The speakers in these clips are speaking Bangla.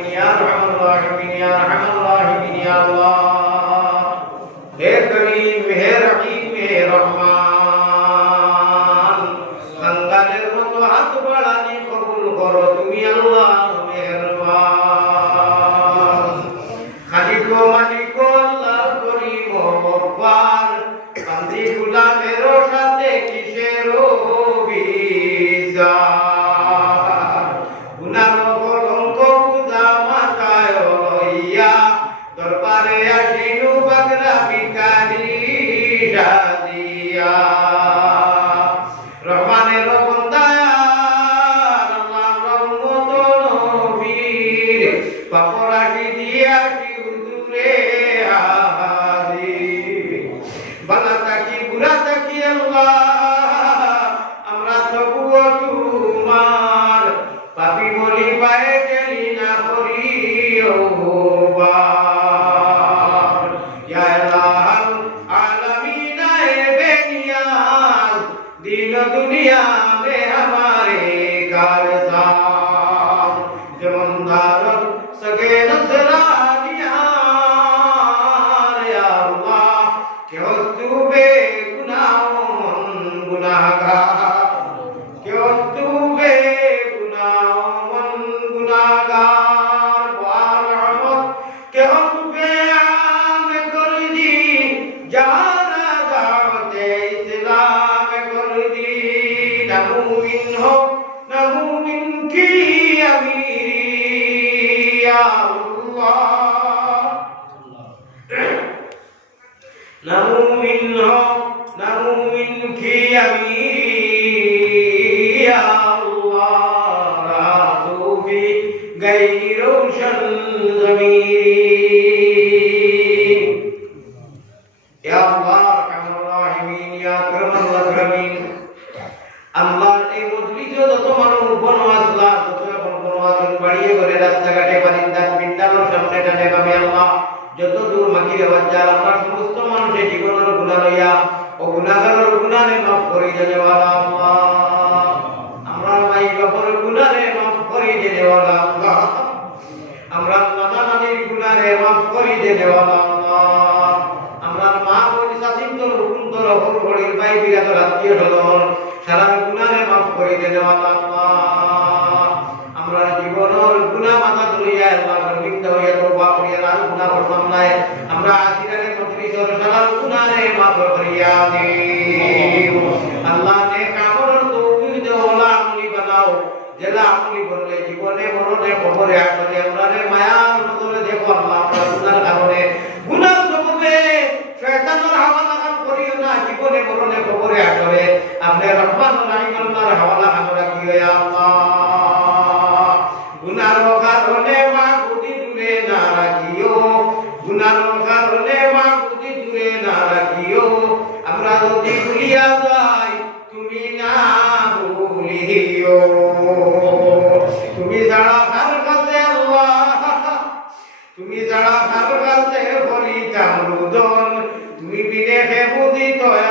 الراحمين يا ارحم الراحمين يا ارحم الراحمين يا الله हे करीम हे रहीम हे रहमान দরবারে আসিনু বাগরা ভিকারি সাদিয়া রহমানের পাপরাশি দিয়া কি হুজুরে বালা তাকি আল্লাহ দুনিয়া منه منك يا أميري يا الله نمو منه نمو منك يا أميري ফকিরে বাচ্চার আমরা সমস্ত মানুষের জীবনের গুণা লইয়া ও গুণাগারের গুণারে মাফ করি আমরা মাই মাফ করি দেওয়ালা মাফ করি আমরা মা তোর বিরাত সারা মাফ করি আমরা জীবনের গুণা মাথা তুলিয়া আল্লাহ করবিন্দ হইয়া বাপ হইয়া গুণা করতাম নাই আজিরানে প্রতিটি জনসালা গুনারে মাফ করিয়া দে আল্লাহ নে কামরর তৌফিক দে ওলা আমলি বানাও যেলা আমলি করলে জীবনে মরণে কবরে আখরে আমরারে মায়ার নজরে দেখো আল্লাহ আমরা গুনার কারণে গুনার সববে শয়তানের হাওয়ালা কাম করিও না জীবনে মরণে কবরে আখরে আমরা রহমান রাহিম আল্লাহর হাওয়ালা কাম রাখিও ইয়া আল্লাহ গুনার কারণে মা গুটি দূরে না রাখিও গুনার কারণে মাগুদি দূরে না রাখিও আমরা যদি ভুলিয়া যাই তুমি না ভুলিও তুমি যারা কার কাছে আল্লাহ তুমি যারা কার কাছে হরি চামরুদন তুমি বিনে হে বুঝি তয়া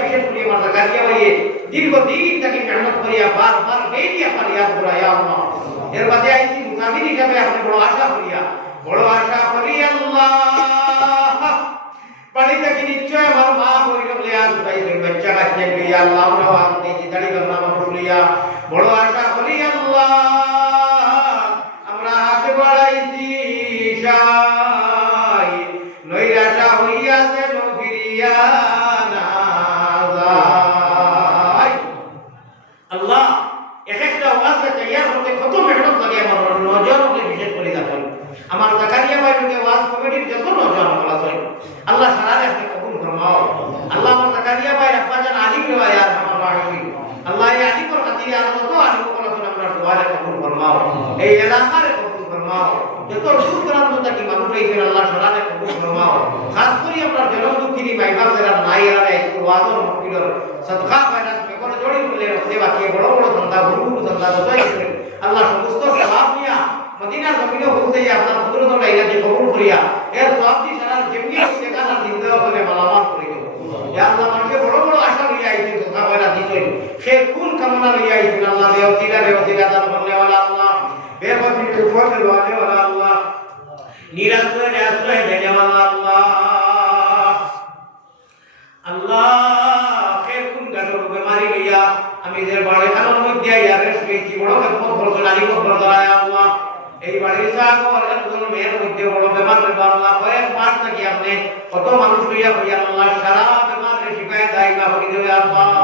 করিয়া বিশেষ করিয়া মাথা গাছিয়া হইয়ে দীর্ঘদিন তাকে মেহনত করিয়া বারবার ডেইলি আপনার ইয়াদ করা ইয়া আল্লাহ এর বাদে আইছি মুকামিল হিসাবে আপনি বড় আশা করিয়া বড় আশা করি আল্লাহ বাড়ি থেকে নিশ্চয় আমার মা বই বলে আজ ভাই বাচ্চা কাছে আল্লাহ আমরা আপনি দাঁড়িয়ে নাম বড় আশা করি আল্লাহ এলাকার কবুল ফরমাও যত সুক্রান্ত থাকি মানুষ এই আল্লাহ সরানে কবুল ফরমাও খাস করে আমরা জনম দুঃখিনী মাইমা যারা নাই আর এই ওয়াজর মকিলর সদকা ফাইনাস কেবল জড়ি বলে রাখতে বাকি বড় বড় ধন্দা গুরু ধন্দা বজাই আল্লাহ সমস্ত সবাব নিয়া মদিনার জমিনে হতে আপনার পুত্র তোমরা ইলাকে কবুল করিয়া এর সব দিয়ে সারা জিম্মি হচ্ছে কারণ দিতে হবে মালামাল করে দেবো আল্লাহ মানুষকে বড় বড় আশা নিয়ে আইছে সদকা ফাইনাস দিছে সে কোন কামনা নিয়ে আইছে আল্লাহ দেওয়া দিলা দেওয়া দিলা দান করলে আল্লাহ বেগতি তুফান লওয়ানে ওয়ালা আল্লাহ নিরাশ্রয় নিরাশ্রয় দেনে ওয়ালা আল্লাহ আল্লাহ ফের কোন গাছর উপরে মারি গইয়া আমি এদের বাড়ি খানোর মধ্যে আইয়া রেস পেয়েছি বড় খতম করছো নারী খবর ধরায় আল্লাহ এই বাড়ির সাহায্য করার জন্য মেয়ের মধ্যে বড় বেমার হইব আল্লাহ কয়েক মাস থাকি কত মানুষ হইয়া হইয়া আল্লাহ সারা বেমার শিখায় দায়িকা হইতে আল্লাহ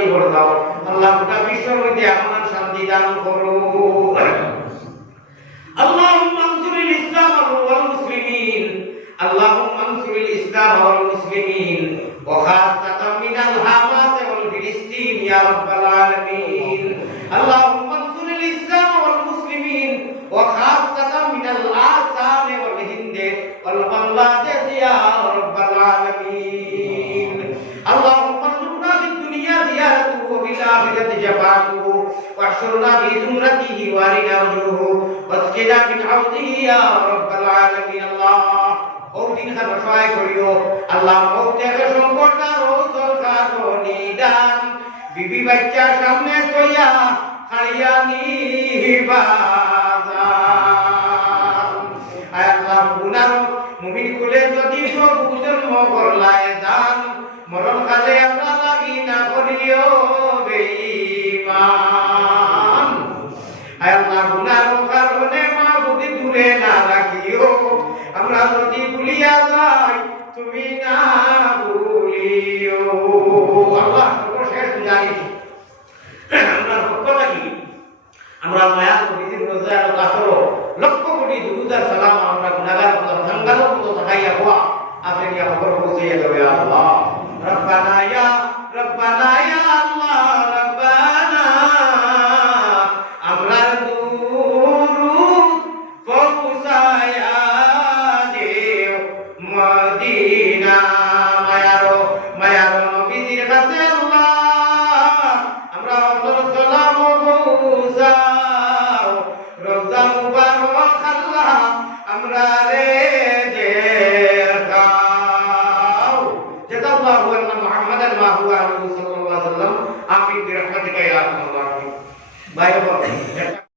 আমাদের জড়িয়ে করে দাও আল্লাহ গোটা বিশ্বের মধ্যে আমার শান্তি দান করো اللهم انصر الاسلام والمسلمين اللهم انصر الاسلام والمسلمين وخاصة من الحماس والفلسطين يا رب العالمين اللهم وفي الآخرة شفاعته واحشرنا في زمرته وارنا وجهه واسقنا من حوضه يا رب العالمين الله ওদিন খানো সহায় করিও আল্লাহ মৌতের সংকট আর ঔষধ খাটো নিদান বিবি বাচ্চা সামনে তৈয়া খাড়িয়া নিবাদান আয় আল্লাহ গুনার মুমিন কুলে যদি প্রভু জন্ম করলায় দান মরণ কালে আমরা সর্বশেষ জানিস আমরা পক্ষ থাকি আমরা মায়া কোটি দিন রোজা আর কাতর লক্ষ কোটি দুরুদার সালাম আমরা গুনাহগার মতো সঙ্গালো মতো তাকাইয়া হওয়া আপনি কি খবর পৌঁছে দেবে আল্লাহ রব্বানা ইয়া রব্বানা ইয়া 감사합니다.